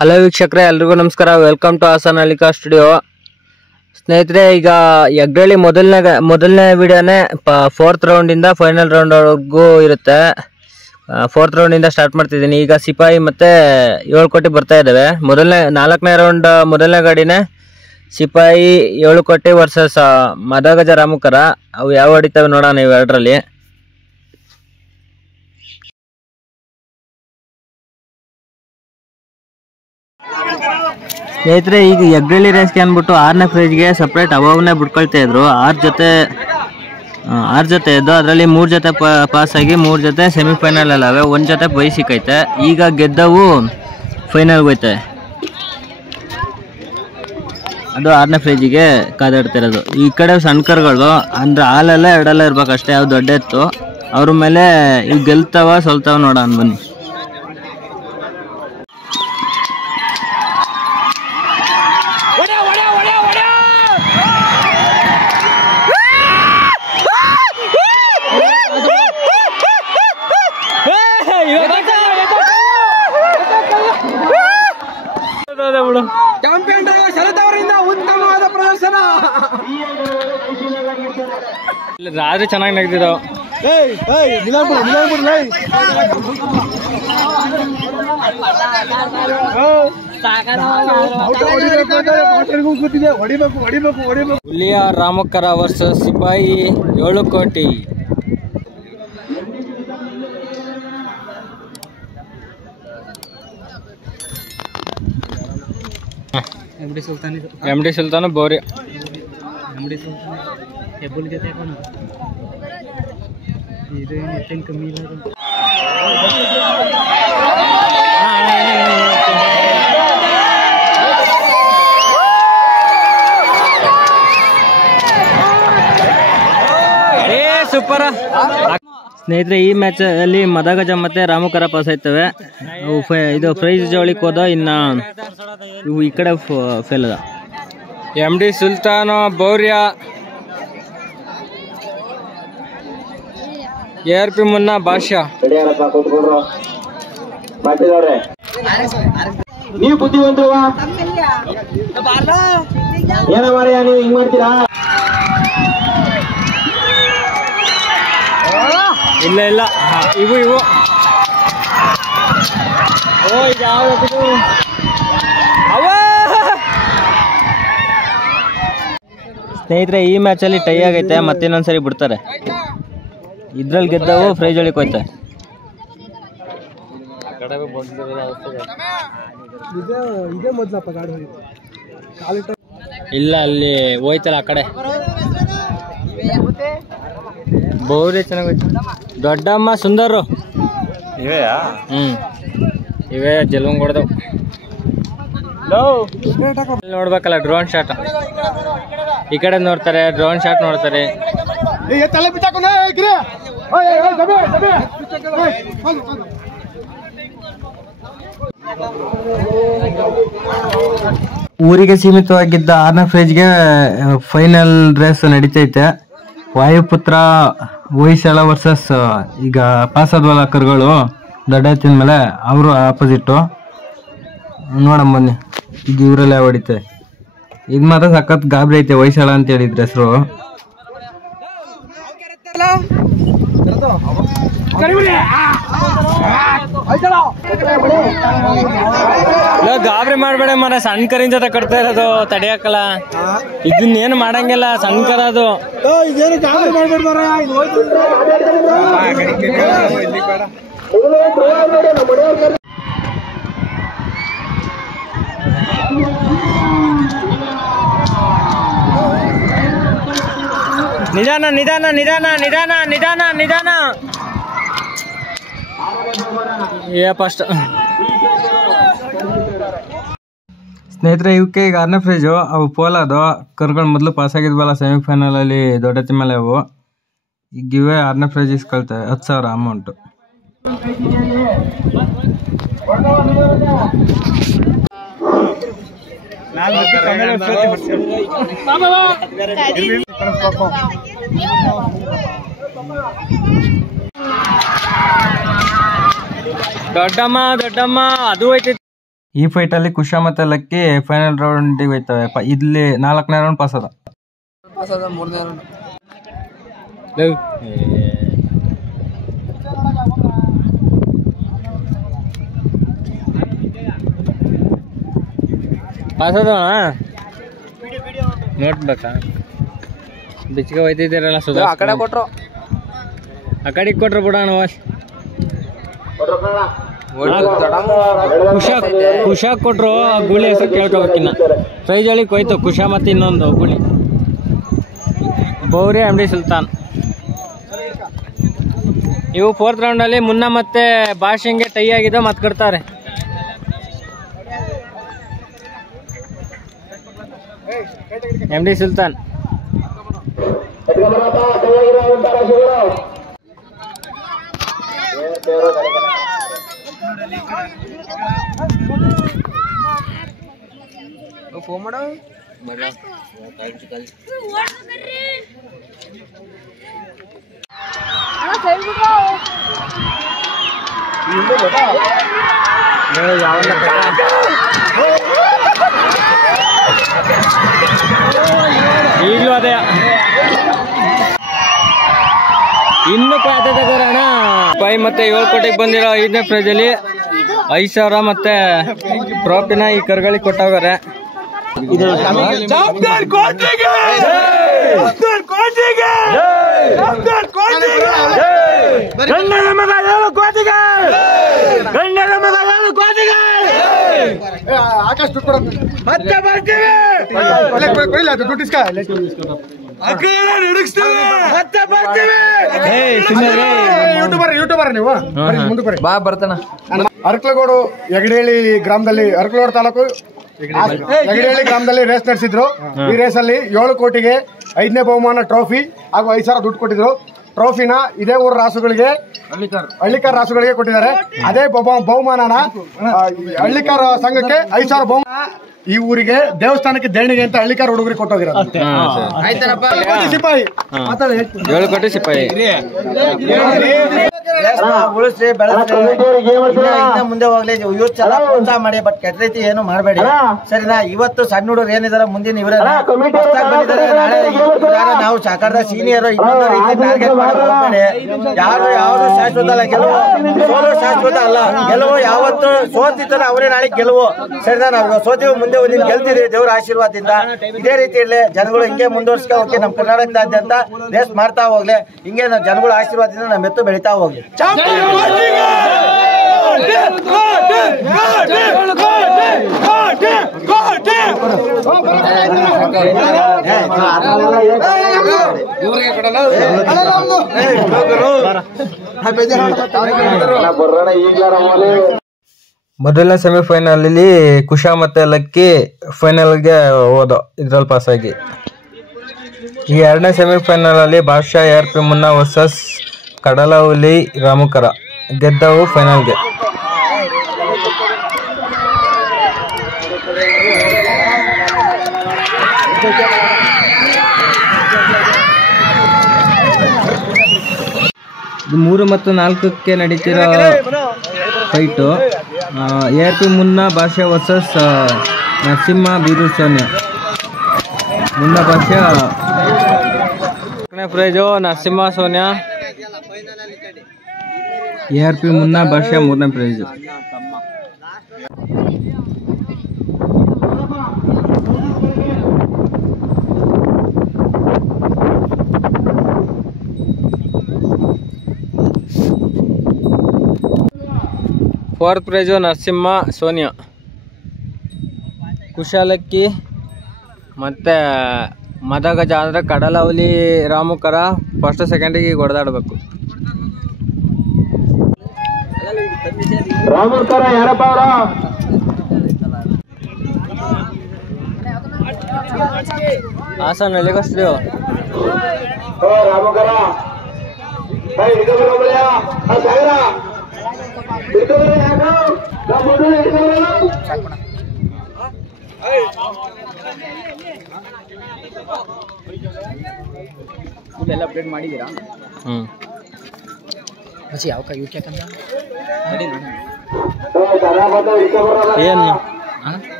Hello ವೀಕ್ಷಕರೇ, ಎಲ್ರಿಗೂ ನಮಸ್ಕಾರ. Welcome to Hassan Alika studio. ಸ್ನೇಹಿತರೆ, ಈಗ ಯಗ್ರಳ್ಳಿ ಮೊದಲನೇ ವಿಡಿಯೋನೇ 4th ರೌಂಡಿಂದ ಫೈನಲ್ ರೌಂಡ್ವರೆಗೂ ಇರುತ್ತೆ. 4th ರೌಂಡಿಂದ ಸ್ಟಾರ್ಟ್ ಮಾಡ್ತಿದ್ದೀನಿ. ಈಗ ಸಿಪಾಯಿ ಮತ್ತು 7 ಕೋಟಿ ಬರ್ತಾ ಇದ್ದಾವೆ. 4ನೇ ರೌಂಡ್ ಮೊದಲನೇ ಗಾಡಿನೇ ಸಿಪಾಯಿ 7 ಕೋಟಿ ವರ್ಸಸ್ ಮದಗಜ ರಾಮಕರ. ಅವು ಯಾವ ಹೊಡಿತವೆ ನೋಡೋಣ ಇವೆರಡರಲ್ಲಿ. ಸ್ನೇಹಿತರೆ, ಈಗ ಯಗ್ರಳ್ಳಿ ರೇಸ್ಗೆ ಅಂದ್ಬಿಟ್ಟು 6ನೇ ಪ್ರೈಜ್ಗೆ ಸಪ್ರೇಟ್ ಅವಾವನ್ನೇ ಬಿಟ್ಕೊಳ್ತಾ ಇದ್ರು. 6 ಜೊತೆ ಇದ್ದು ಅದರಲ್ಲಿ 3 ಜೊತೆ ಪಾಸ್ ಆಗಿ 3 ಜೊತೆ ಸೆಮಿಫೈನಲ್ ಅಲ್ಲವೆ, 1 ಜೊತೆ ಬೈ ಸಿಕ್ಕೈತೆ. ಈಗ ಗೆದ್ದವು ಫೈನಲ್ಗೆ ಹೋಯ್ತೆ. ಅದು 6ನೇ ಪ್ರೈಜಿಗೆ ಕಾದಾಡ್ತಿರೋದು. ಈ ಕಡೆ ಸಣ್ಣ ಕರುಗಳು ಅಂದರೆ ಹಾಲೆಲ್ಲ 2 ಇರ್ಬೇಕಷ್ಟೇ, ಯಾವ ದೊಡ್ಡ ಎತ್ತು ಅವ್ರ ಮೇಲೆ ಇವು ಗೆಲ್ತಾವ ಸೋಲ್ತಾವ ನೋಡೋಣ ಬನ್ನಿ. ಚಾಂಪಿಯನ್ ಶರತ್ ಅವರಿಂದ ಉತ್ತಮವಾದ ಪ್ರದರ್ಶನ. ರಾತ್ರಿ ಚೆನ್ನಾಗಿ ನೆಗೆದಿದ್ದಾವ. ಹುಲಿಯ ರಾಮಕರ ವರ್ಸಸ್ ಸಿಪಾಯಿ 7 ಕೋಟಿ. ಎಮ್ ಡಿ ಸುಲ್ತಾನ ಬೋರಿ. ಸೂಪರ್. ಸ್ನೇಹಿತರೆ, ಈ ಮ್ಯಾಚ್ ಅಲ್ಲಿ ಮದಗಜ ಮತ್ತೆ ರಾಮಕರ ಪಾಸ್ ಆಯ್ತವೆ. ಇದು ಪ್ರೈಸ್ ಜೋಳಿಗೆ ಹೋದ. ಇನ್ನ ಇವು ಈ ಕಡೆ ಫೇಲ್ ಅದ. ಎಮ್ ಡಿ ಸುಲ್ತಾನ ಬೌರ್ಯ, ARP ಮುನ್ನ ಭಾಷಾ. ನೀವು ಬುದ್ಧಿವಂತರು ಏನ ಮಾರ್ಯ, ನೀವು ಹಿಂಗ್ ಮಾಡ್ತೀರಾ? ಇಲ್ಲ ಇವು ಓ ಈಗ ಸ್ನೇಹಿತರೆ, ಈ ಮ್ಯಾಚಲ್ಲಿ ಟೈ ಆಗೈತೆ. ಮತ್ತೆ ಇನ್ನೊಂದ್ಸರಿ ಬಿಡ್ತಾರೆ. ಇದ್ರಲ್ಲಿ ಗೆದ್ದವು ಪ್ರೈಜ್ ಒಳಗೆ ಹೋಯ್ತೆ. ಇಲ್ಲ ಅಲ್ಲಿ ಹೋಯ್ತಲ್ಲ ಆ ಕಡೆ ಬಹುರೇ ಚೆನ್ನಾಗೋಯ್ತು. ದೊಡ್ಡಮ್ಮ ಸುಂದರು ಇವೇ ಜಲ್ವಂಗ್ ಹೊಡೆದವು. ನೋಡ್ಬೇಕಲ್ಲ ಡ್ರೋನ್ ಶಾಟ್. ಈ ಕಡೆ ನೋಡ್ತಾರೆ, ಡ್ರೋನ್ ಶಾಟ್ ನೋಡ್ತಾರೆ. ಊರಿಗೆ ಸೀಮಿತವಾಗಿದ್ದ 6ನೇ ಪ್ರೈಜ್ಗೆ ಫೈನಲ್ ರೇಸ್ ನಡೀತೈತೆ. ವಾಯುಪುತ್ರ ಹೊಯ್ಸಳ ವರ್ಸಸ್ ಈಗ ಪಾಸ್ ಆದ್ವಲ್ಲ ಕರುಗಳು ದೊಡ್ಡ ಎತ್ತಿನ ಮೇಲೆ, ಅವರು ಆಪೋಸಿಟ್ಟು. ನೋಡಮ್ಮ ಬನ್ನಿ, ಈಗ ಇವರೆಲ್ಲ ಹೊಡಿತೆ. ಇದು ಮಾತ್ರ ಸಖತ್ ಗಾಬರಿ ಐತೆ. ಹೊಯ್ಸಳ ಅಂತ ಹೇಳಿದ್ರೆ ಹೆಸರು. ಗಾಬರಿ ಮಾಡ್ಬೇಡ ಮರ, ಸಣ್ಣ ಕರಿನ ಜೊತೆ ಕಟ್ತಾ ಇರೋದು ತಡಿಯಾಕಲ್ಲ. ಇದನ್ನೇನು ಮಾಡಂಗಿಲ್ಲ, ಸಣ್ಣ ಕರ ಅದು. ನಿಧಾನ ನಿಧಾನ ನಿಧಾನ ನಿಧಾನ ನಿಧಾನ ನಿಧಾನ. ಫಸ್ಟ್ ಸ್ನೇಹಿತರೆ, ಇವಕ್ಕೆ ಈಗ 6ನೇ ಪ್ರೈಜು. ಅವು ಪೋಲಾದು ಕರುಗಳು ಮೊದಲು ಪಾಸ್ ಆಗಿದ್ವಲ್ಲ ಸೆಮಿಫೈನಲ್ ಅಲ್ಲಿ ದೊಡ್ಡ ಎತ್ತಿನ ಮೇಲೆ. ಅವು ಈಗ ಇವೇ 6ನೇ ಪ್ರೈಜ್ ಇಸ್ಕೊಳ್ತವೆ, 10,000 ಅಮೌಂಟು. ದೊಡ್ಡಮ್ಮ ಅದು ಐತಿ. ಈ ಫೈಟಲ್ಲಿ ಕುಶ ಮತ್ತೆ ಲಕ್ಕಿ ಫೈನಲ್ ರೌಂಡಿಗೆ ಹೋಯ್ತವೆ. ಇಲ್ಲಿ 4ನೇ ರೌಂಡ್ ಪಾಸ್ ಅದ. ಪಾಸ್ ಅದ ನೋಡ್ಬೇಕಾ? ಬಿಚ್ಚಿಗೆ ಹೋಯ್ತಿದ್ದೀರಲ್ಲ ಸುಧಾ. ಆ ಕಡೆ ಕೊಟ್ರು, ಆ ಕಡೆಗೆ ಕೊಟ್ರು ಬಿಡೋಣ. ಕುಶ ಕೊಟ್ರು, ಆ ಗುಳಿ ಹೆಸರು ಕೇಳ್ಕೊಬೇಕಿನ್ನ. ಪ್ರೈಜ್ ಒಳಗೆ ಹೋಯ್ತು ಕುಶ ಮತ್ತೆ ಇನ್ನೊಂದು ಗುಳಿ. ಬೌರಿ MD ಸುಲ್ತಾನ್. ಇವು 4th ರೌಂಡಲ್ಲಿ ಮುನ್ನ ಮತ್ತೆ ಭಾಷೆಂಗೆ ಟೈ ಆಗಿದ್ದು ಮತ್ತೆ ಕಟ್ತಾರೆ. MD ಸುಲ್ತಾನ್. ಈಗಲೂ ಅದೇ ಇನ್ನು ಖಾತೆ ತಗೋರೋಣ. 5 ಮತ್ತೆ 7 ಕೋಟಿಗೆ ಬಂದಿರೋ 5ನೇ ಪ್ರೈಜಲ್ಲಿ 5,000 ಮತ್ತೆ ಟ್ರೋಫಿನ ಈ ಕರ್ಗಳಿಗೆ ಕೊಟ್ಟವ್ರೆ. ಯೂಟ್ಯೂಬರ್ ನೀವು ಬಾ ಬರ್ತಾನ. ಅರಕಲಗೋಡು ಯಗಡೇಳಿ ಗ್ರಾಮದಲ್ಲಿ, ಅರಕಲಗೋಡು ತಾಲೂಕು ಯಗಡೇಳಿ ಗ್ರಾಮದಲ್ಲಿ ರೇಸ್ ನಡೆಸಿದ್ರು. ಈ ರೇಸ್ ಅಲ್ಲಿ 7 ಕೋಟಿಗೆ 5ನೇ ಬಹುಮಾನ ಟ್ರೋಫಿ ಹಾಗೂ 5,000 ದುಡ್ಡು ಕೊಟ್ಟಿದ್ರು. ಟ್ರೋಫಿನ ಇದೇ ಊರ ರಾಸುಗಳಿಗೆ, ಹಳ್ಳಿಕಾರ ರಾಸುಗಳಿಗೆ ಕೊಟ್ಟಿದ್ದಾರೆ. ಅದೇ ಬಹುಮಾನನ ಹಳ್ಳಿಕಾರ ಸಂಘಕ್ಕೆ 5,000 ಬಹುಮಾನ ಈ ಊರಿಗೆ ದೇವಸ್ಥಾನಕ್ಕೆ ದೇಣಿಗೆ ಅಂತ ಹಳ್ಳಿಕಾರ ಹುಡುಗರಿಗೆ ಕೊಟ್ಟೋಗಿರೋದು. ಸಿಪಾಯಿ 7 ಕೋಟಿ ಸಿಪಾಯಿ ಉಳಿಸಿ ಬೆಳೆಸಿ ಇನ್ನ ಮುಂದೆ ಹೋಗ್ಲಿ. ಯೂಸ್ ಚೆನ್ನಾಗಿ ಪ್ರೋತ್ಸಾಹ ಮಾಡಿ, ಬಟ್ ಕೆಟ್ಟ ರೀತಿ ಏನು ಮಾಡಬೇಡಿ ಸರಿನಾ. ಇವತ್ತು ಸಣ್ಣ ಹುಡುಗರು ಏನಿದಾರ ಮುಂದಿನ ಇವರೇ ಬಂದಿದ್ದಾರೆ. ನಾಳೆ ನಾವು ಸಾಕಾರದ ಸೀನಿಯರ್ ಇನ್ನೊಂದು ರೀತಿ ಟಾರ್ಗೆಟ್ ಮಾಡಕ್ ಹೋಗ್ಬೇಡಿ. ಯಾವುದು ಶಾಶ್ವತ ಅಲ್ಲ, ಗೆಲುವು ಸೋಲು ಶಾಶ್ವತ ಅಲ್ಲ. ಗೆಲುವು ಯಾವತ್ತು ಸೋತಿರ್ತಾರ ಅವರೇ ನಾಳೆ ಗೆಲುವು ಸರಿನಾ. ನಾವು ಸೋತೀವಿ, ಮುಂದೆ ಒಂದಿನ ಗೆಲ್ತಿದೀವಿ ದೇವರ ಆಶೀರ್ವಾದದಿಂದ. ಇದೇ ರೀತಿ ಇರ್ಲಿ, ಜನಗಳು ಹಿಂಗೆ ಮುಂದುವರ್ಸ್ಕೊ ಹೋಗಿ ನಮ್ಮ ಕರ್ನಾಟಕದಾದ್ಯಂತ ರೇಸ್ ಮಾಡ್ತಾ ಹೋಗ್ಲಿ. ಹಿಂಗೆ ನಾವು ಜನಗಳ ಆಶೀರ್ವಾದದಿಂದ ನಮ್ಮ ಎತ್ತು ಬೆಳೀತಾ ಹೋಗ್ಲಿ. ಮೊದಲನೇ ಸೆಮಿಫೈನಲ್ ಅಲ್ಲಿ ಕುಶ ಮತ್ತೆ ಲಕ್ಕಿ ಫೈನಲ್ಗೆ ಹೋದ, ಇದ್ರಲ್ಲಿ ಪಾಸ್ ಆಗಿ. ಈ 2ನೇ ಸೆಮಿಫೈನಲ್ ಅಲ್ಲಿ ಬಾದ್ಶಾ ARP ಮುನ್ನ ವರ್ಸಸ್ ಕಡಲಹುಲಿ ರಾಮುಕರ ಗೆದ್ದವು ಫೈನಲ್ಗೆ. ಇದು 3 ಮತ್ತು 4ಕ್ಕೆ ನಡೀತಿರೋ fight. ARP Munna ಬಾದ್ಶಾ versus Narasimha ಬೀರು Sonia. ಮುನ್ನ ಬಾದ್ಶಾ 4ನೇ ಪ್ರೈಜು, ನರಸಿಂಹ ಸೋನಿಯಾ. ARP ಮುನ್ನ ಬಾದ್ಶಾ 3ನೇ prize. Fourth prize Narasimha Sonia. ಕುಶಾಲಕ್ಕಿ ಮತ್ತು ಮದಗಜ ಅಂದರೆ ಕಡಲಹುಲಿ ರಾಮುಕರ ಫಸ್ಟ್ ಸೆಕೆಂಡಿಗೆ ಹೊಡೆದಾಡಬೇಕು. ರಾಮುಕರ ಯಾರಪ್ಪ ಅವರ ಹಾಸನ ಎಲ್ಲಿಗೋಸ್ತೀವಿ ರಾಮುಕರ ಇದೆಲ್ಲ ಅಪ್ಡೇಟ್ ಮಾಡಿದ್ದೀರಾ? ಹ್ಞೂ ಯಾವ ಇವಕ್ಕೆ ಏನು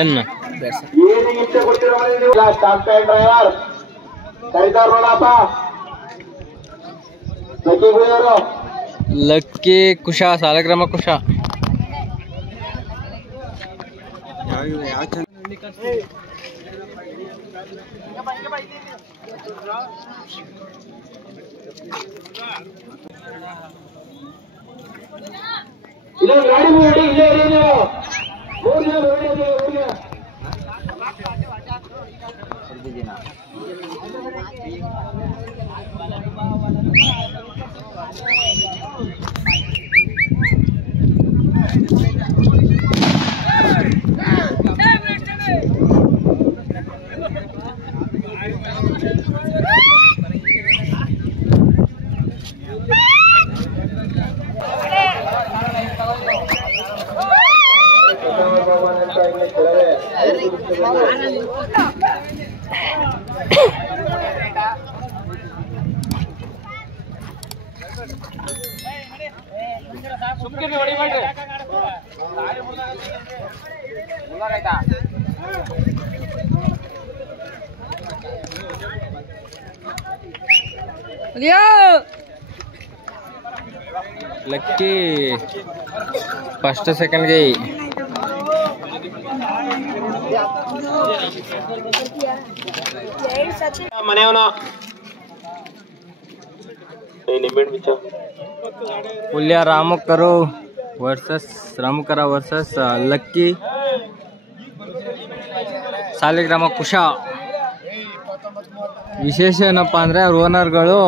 ಏನು Lucky Kusha Saligrama Kusha Lucky first ಸೆಕೆಂಡ್ಗೆ ಮನೆಯವನು ಹುಲ್ಯ ರಾಮಕರು ವರ್ಸಸ್ ಲಕ್ಕಿ ಸಾಲಿಗ್ರಾಮ ಕುಶ. ವಿಶೇಷ ಏನಪ್ಪ ಅಂದರೆ ಅವ್ರ ಓನರ್ಗಳು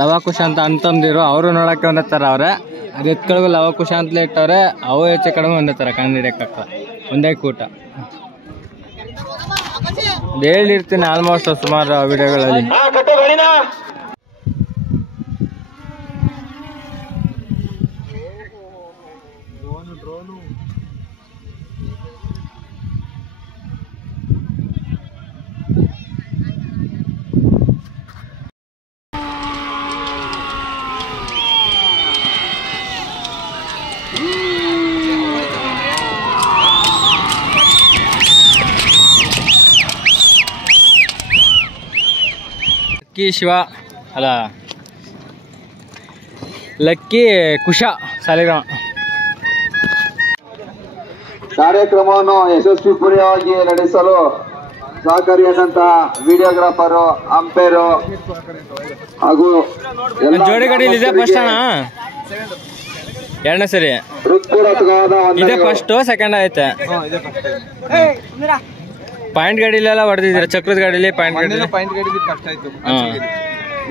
ಲವಕುಶ ಅಂತ ಅಂತಂದಿರು, ಅವರು ನೋಡೋಕ್ಕೆ ಒಂದೇ ಥರ ಅವ್ರೆ. ಅದು ಎತ್ಕೊಳಗು ಲವಕುಶ ಅಂತಲೇ ಇಟ್ಟವ್ರೆ, ಅವು ಹೆಚ್ಚು ಕಡಿಮೆ ಒಂದೇ ಥರ ಕಂಡಿಡಿಯಕ್ಕ ಒಂದೇ ಕೂಟ. ಅದು ಹೇಳಿರ್ತೀನಿ ಆಲ್ಮೋಸ್ಟ್ ಸುಮಾರು ವಿಡಿಯೋಗಳಲ್ಲಿ. ಲಕ್ಕಿ ಶಿವ ಅಲ್ಲ ಲಕ್ಕಿ ಕುಶ ಸಾಲಿಗ್ರಾಮ. ಕಾರ್ಯಕ್ರಮವನ್ನು ಯಶಸ್ವಿಪೂರ್ಣವಾಗಿ ನಡೆಸಲು ಸಹಕಾರಿಯಾದಂತಹ ವಿಡಿಯೋಗ್ರಾಫರು, ಅಂಪೈರು ಹಾಗೂ ಜೋಡಿ ಗಾಡಿ ಇದೆ. ಫಸ್ಟ್ ಅಣ್ಣ ಎರಡನೇ ಸರಿ ಇದೆ, ಫಸ್ಟ್ ಸೆಕೆಂಡ್ ಐತೆ. ಪಾಯಿಂಟ್ ಗಾಡಿಲೆಲ್ಲ ಹೊಡೆದಿದ್ದೀರ, ಚಕ್ರದ ಗಾಡಿಲಿ ಪಾಯಿಂಟ್ ಗಾಡಿ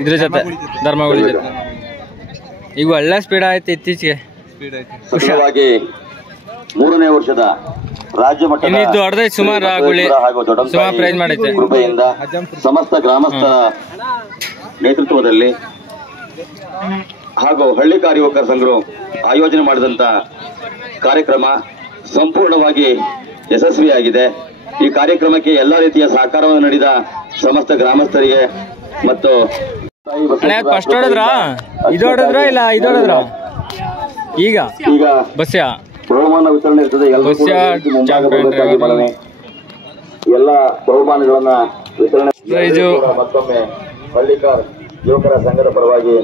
ಇದ್ರ ಜೊತೆ ಧರ್ಮಗಳ ಜೊತೆ ಈಗ ಒಳ್ಳೆ ಸ್ಪೀಡ್ ಆಯ್ತು ಇತ್ತೀಚೆಗೆ. ಮೂರನೇ ವರ್ಷದ ರಾಜ್ಯ ಮಟ್ಟದ ಹೊಡೆದೈತೆ ಸುಮಾರು ಗುಳಿ, ಸುಮಾರು ಪ್ರೈಸ್ ಮಾಡೈತೆ. ಕೃಪೆಯಿಂದ ಸಮಸ್ತ ಗ್ರಾಮಸ್ಥರ ನೇತೃತ್ವದಲ್ಲಿ ಹಾಗೂ ಹಳ್ಳಿಕಾರ್ ಯುವಕರ ಸಂಘರು ಆಯೋಜನೆ ಮಾಡಿದಂತ ಕಾರ್ಯಕ್ರಮ ಸಂಪೂರ್ಣವಾಗಿ ಯಶಸ್ವಿಯಾಗಿದೆ. ಈ ಕಾರ್ಯಕ್ರಮಕ್ಕೆ ಎಲ್ಲಾ ರೀತಿಯ ಸಹಕಾರವನ್ನು ನೀಡಿದ ಸಮಸ್ತ ಗ್ರಾಮಸ್ಥರಿಗೆ ಮತ್ತು ಫಸ್ಟ್ ಹೊಡೆದ್ರ ಇದು ಹೊಡೆದ್ರ ಇಲ್ಲ ಇದು ಹೊಡೆದ್ರ ಈಗ ಬಸ್ಯ ಬಹುಮಾನ ವಿತರಣೆ ಇರ್ತದೆ. ಎಲ್ಲ ಬಹುಮಾನಗಳನ್ನ ವಿತರಣೆ ಮತ್ತೊಮ್ಮೆ ಹಳ್ಳಿಕಾರ್ ಯುವಕರ ಸಂಘದ ಪರವಾಗಿ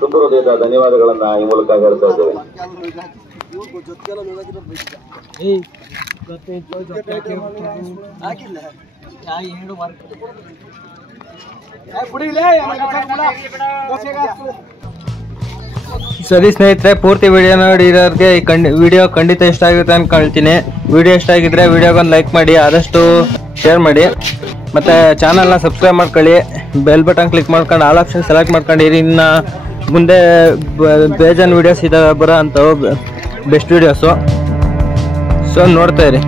ತುಂಬ ಹೃದಯದ ಧನ್ಯವಾದಗಳನ್ನ ಈ ಮೂಲಕ ಹೇಳ್ತಾ ಇದ್ದೇವೆ. ಸರಿ ಸ್ನೇಹಿತರೆ, ಪೂರ್ತಿ ವಿಡಿಯೋ ನೋಡಿರೋರಿಗೆ ಈ ವಿಡಿಯೋ ಖಂಡಿತ ಇಷ್ಟ ಆಗುತ್ತೆ ಅನ್ಕೊಳ್ತೀನಿ. ವಿಡಿಯೋ ಇಷ್ಟ ಆಗಿದ್ರೆ ವಿಡಿಯೋಗೊಂದು ಲೈಕ್ ಮಾಡಿ, ಆದಷ್ಟು ಶೇರ್ ಮಾಡಿ, ಮತ್ತು ಚಾನಲ್ನ ಸಬ್ಸ್ಕ್ರೈಬ್ ಮಾಡ್ಕೊಳ್ಳಿ. ಬೆಲ್ ಬಟನ್ ಕ್ಲಿಕ್ ಮಾಡ್ಕೊಂಡು ಆಲ್ ಆಪ್ಷನ್ ಸೆಲೆಕ್ಟ್ ಮಾಡ್ಕೊಂಡಿರಿ. ಇನ್ನು ಮುಂದೆ ಬೇಜಾನ್ ವೀಡಿಯೋಸ್ ಇದಾವೆ ಬರೋ ಅಂಥವು ಬೆಸ್ಟ್ ವೀಡಿಯೋಸು. ಸೊ ನೋಡ್ತಾ ಇರಿ.